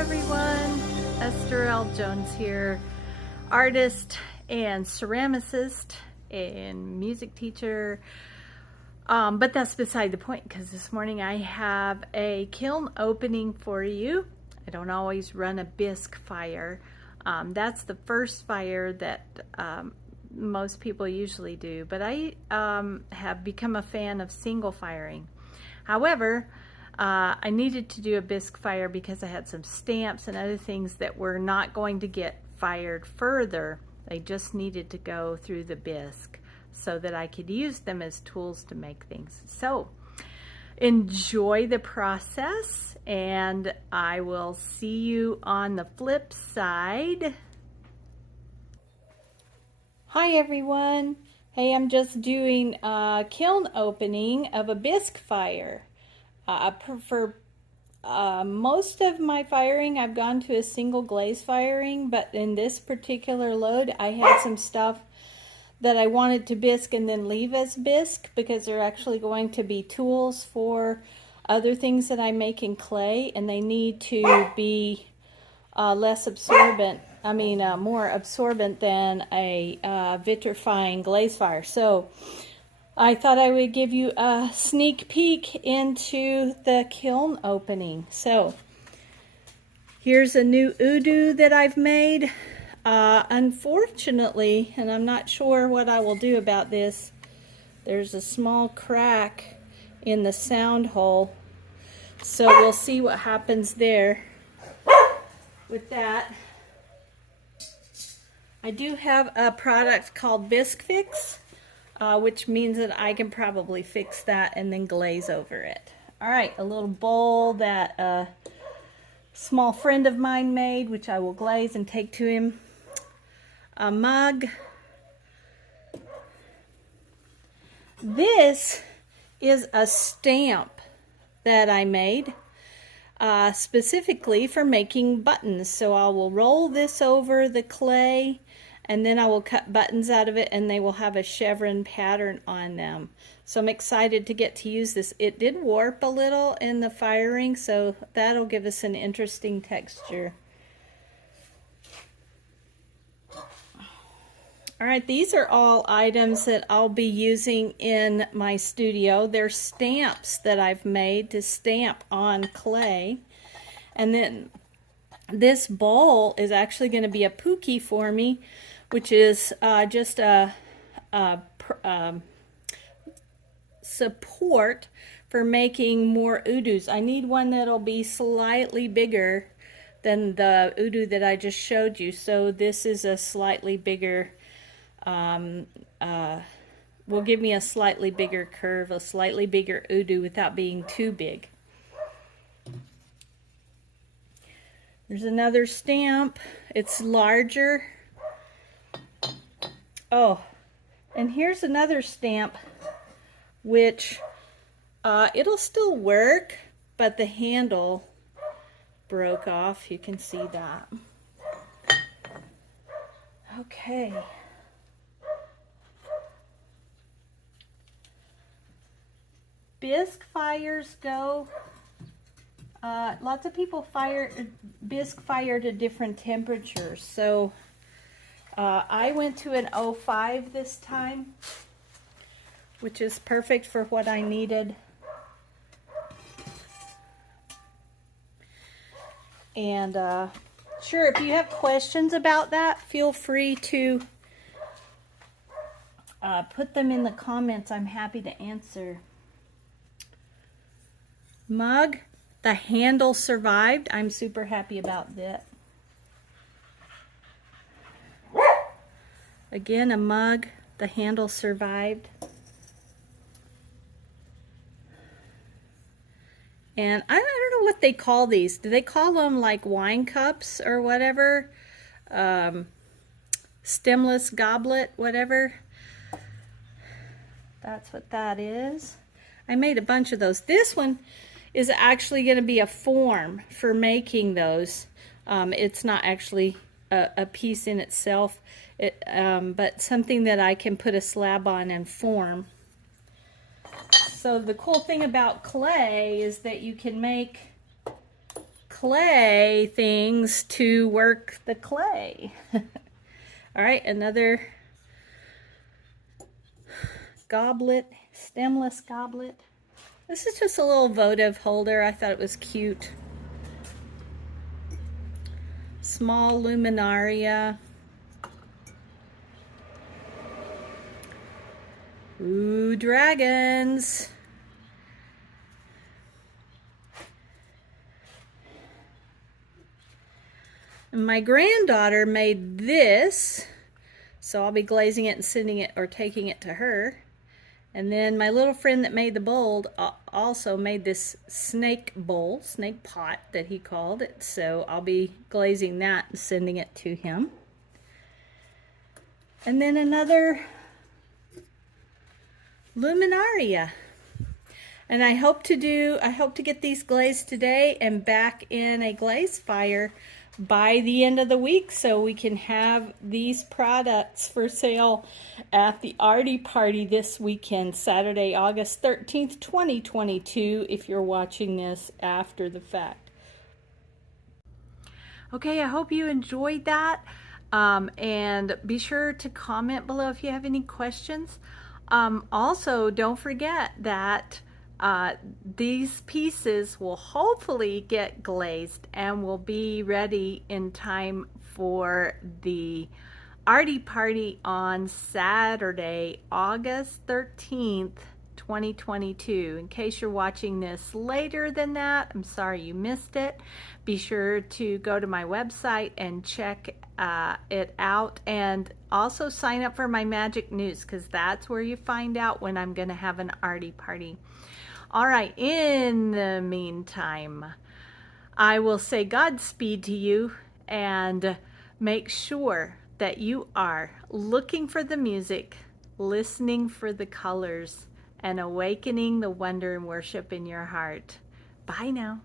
everyone, Esther L. Jones here, artist and ceramicist and music teacher, but that's beside the point because this morning I have a kiln opening for you. I don't always run a bisque fire. That's the first fire that most people usually do, but I have become a fan of single firing. However, I needed to do a bisque fire because I had some stamps and other things that were not going to get fired further. They just needed to go through the bisque so that I could use them as tools to make things. So enjoy the process, and I will see you on the flip side. Hi everyone. Hey, I'm just doing a kiln opening of a bisque fire. For most of my firing, I've gone to a single glaze firing, but in this particular load, I had some stuff that I wanted to bisque and then leave as bisque because they're actually going to be tools for other things that I make in clay, and they need to be less absorbent. More absorbent than a vitrifying glaze fire. So I thought I would give you a sneak peek into the kiln opening. So here's a new udu that I've made. Unfortunately, and I'm not sure what I will do about this, there's a small crack in the sound hole. So we'll see what happens there with that. I do have a product called Bisque Fix, which means that I can probably fix that and then glaze over it. All right, a little bowl that a small friend of mine made, which I will glaze and take to him. A mug. This is a stamp that I made specifically for making buttons. So I will roll this over the clay, and then I will cut buttons out of it, and they will have a chevron pattern on them. So I'm excited to get to use this. It did warp a little in the firing, so that'll give us an interesting texture. All right, these are all items that I'll be using in my studio. They're stamps that I've made to stamp on clay. And then this bowl is actually going to be a pookie for me, which is just a support for making more udus. I need one that'll be slightly bigger than the udu that I just showed you. So this is a slightly bigger, will give me a slightly bigger curve, a slightly bigger udu without being too big. There's another stamp. It's larger. Oh, and here's another stamp, which it'll still work, but the handle broke off. You can see that. Okay. Bisque fires go, lots of people bisque fire to different temperatures. So I went to an 05 this time, which is perfect for what I needed. And sure, if you have questions about that, feel free to put them in the comments. I'm happy to answer. Mug, the handle survived. I'm super happy about that. Again, a mug, the handle survived. And I don't know what they call these. Do they call them like wine cups or whatever? Stemless goblet, whatever. That's what that is. I made a bunch of those. This one is actually going to be a form for making those. It's not actually a piece in itself, but something that I can put a slab on and form. So the cool thing about clay is that you can make clay things to work the clay. All right, another goblet, stemless goblet. This is just a little votive holder. I thought it was cute. Small luminaria. Ooh, dragons. And my granddaughter made this, so I'll be glazing it and sending it or taking it to her. And then my little friend that made the bowl also made this snake bowl, snake pot that he called it. So I'll be glazing that and sending it to him. And then another luminaria. And I hope to get these glazed today and back in a glaze fire by the end of the week, so we can have these products for sale at the Arty Party this weekend, Saturday, August 13th, 2022, if you're watching this after the fact. Okay, I hope you enjoyed that, and be sure to comment below if you have any questions. Also, don't forget that these pieces will hopefully get glazed and will be ready in time for the Arty Party on Saturday, August 13th, 2022. In case you're watching this later than that, I'm sorry you missed it. Be sure to go to my website and check it out, and also sign up for my Magic News, because that's where you find out when I'm going to have an Arty Party. All right, in the meantime, I will say Godspeed to you, and make sure that you are looking for the music, listening for the colors, and awakening the wonder and worship in your heart. Bye now.